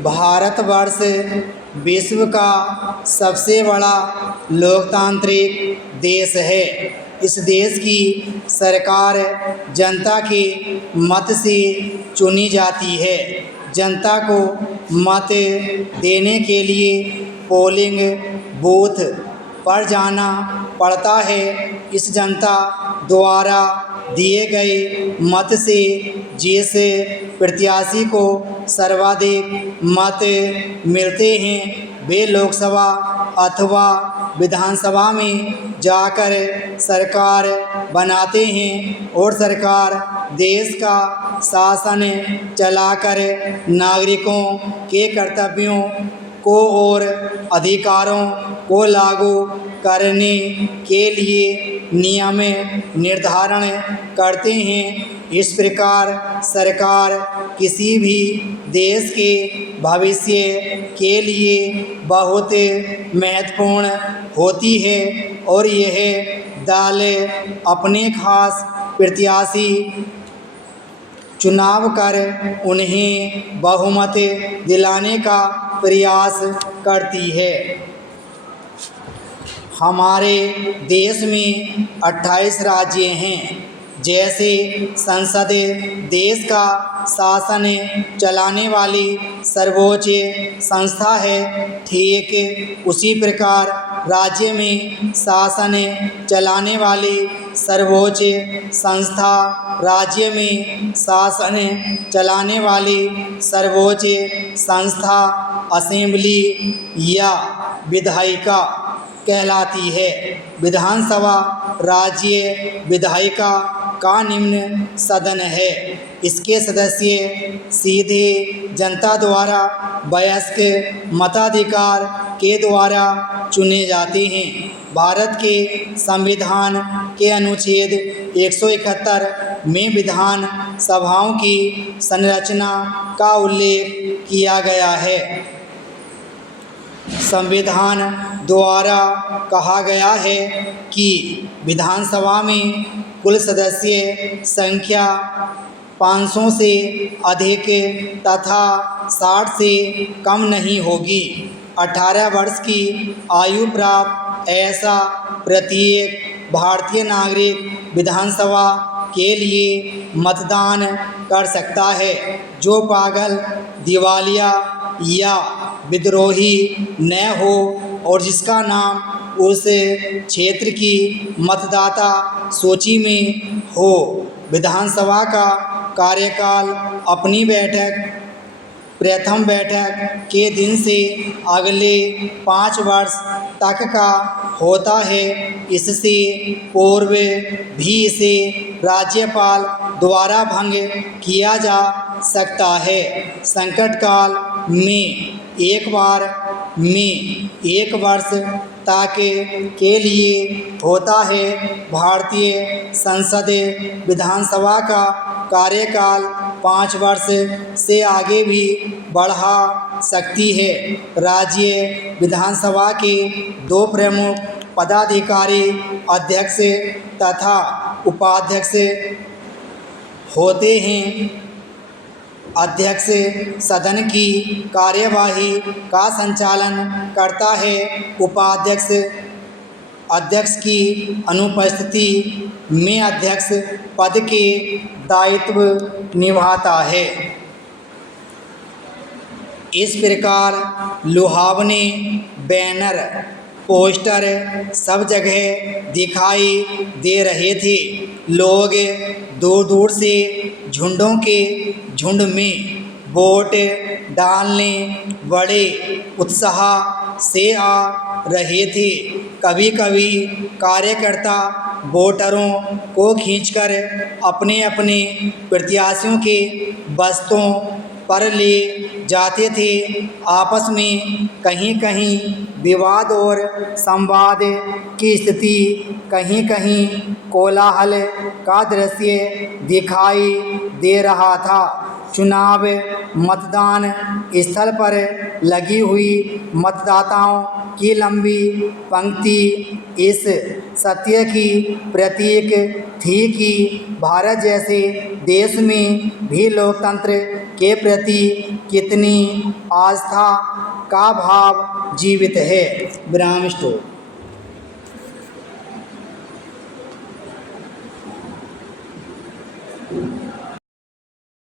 भारतवर्ष विश्व का सबसे बड़ा लोकतांत्रिक देश है। इस देश की सरकार जनता के मत से चुनी जाती है। जनता को मत देने के लिए पोलिंग बूथ पर जाना पड़ता है। इस जनता द्वारा दिए गए मत से जिस प्रत्याशी को सर्वाधिक मत मिलते हैं वे लोकसभा अथवा विधानसभा में जाकर सरकार बनाते हैं और सरकार देश का शासन चलाकर नागरिकों के कर्तव्यों को और अधिकारों को लागू करने के लिए नियम निर्धारण करते हैं। इस प्रकार सरकार किसी भी देश के भविष्य के लिए बहुत महत्वपूर्ण होती है और यह दल अपने खास प्रत्याशी चुनाव कर उन्हें बहुमत दिलाने का प्रयास करती है। हमारे देश में 28 राज्य हैं। जैसे संसद देश का शासन चलाने वाली सर्वोच्च संस्था है, ठीक उसी प्रकार राज्य में शासन चलाने वाली सर्वोच्च संस्था राज्य में शासन चलाने वाली सर्वोच्च संस्था असेंबली या विधायिका कहलाती है। विधानसभा राज्य विधायिका का निम्न सदन है। इसके सदस्य सीधे जनता द्वारा वयस्क मताधिकार के द्वारा चुने जाते हैं। भारत के संविधान के अनुच्छेद 171 में विधान सभाओं की संरचना का उल्लेख किया गया है। संविधान द्वारा कहा गया है कि विधानसभा में कुल सदस्य संख्या 500 से अधिक तथा 60 से कम नहीं होगी। 18 वर्ष की आयु प्राप्त ऐसा प्रत्येक भारतीय नागरिक विधानसभा के लिए मतदान कर सकता है। जो पागल, दिवालिया या विद्रोही न हो और जिसका नाम उस क्षेत्र की मतदाता सूची में हो। विधानसभा का कार्यकाल अपनी प्रथम बैठक के दिन से अगले 5 वर्ष तक का होता है। इससे पूर्व भी इसे राज्यपाल द्वारा भंग किया जा सकता है। संकट काल में एक बार में 1 वर्ष तक के लिए होता है। भारतीय संसद विधानसभा का कार्यकाल 5 वर्ष से आगे भी बढ़ा सकती है। राज्य विधानसभा के 2 प्रमुख पदाधिकारी अध्यक्ष तथा उपाध्यक्ष होते हैं। अध्यक्ष सदन की कार्यवाही का संचालन करता है। उपाध्यक्ष अध्यक्ष की अनुपस्थिति में अध्यक्ष पद के दायित्व निभाता है। इस प्रकार लुभावने बैनर, पोस्टर सब जगह दिखाई दे रहे थे। लोग दूर दूर से झुंडों के झुंड में वोट डालने बड़े उत्साह से आ रहे थे। कभी कभी कार्यकर्ता वोटरों को खींचकर अपने अपने प्रत्याशियों के बस्तों पर ले जाते थे। आपस में कहीं कहीं विवाद और संवाद की स्थिति, कहीं कहीं कोलाहल का दृश्य दिखाई दे रहा था। चुनाव मतदान स्थल पर लगी हुई मतदाताओं की लंबी पंक्ति इस सत्य की प्रतीक थी कि भारत जैसे देश में भी लोकतंत्र के प्रति कितनी आस्था का भाव जीवित है। विराम स्टॉप।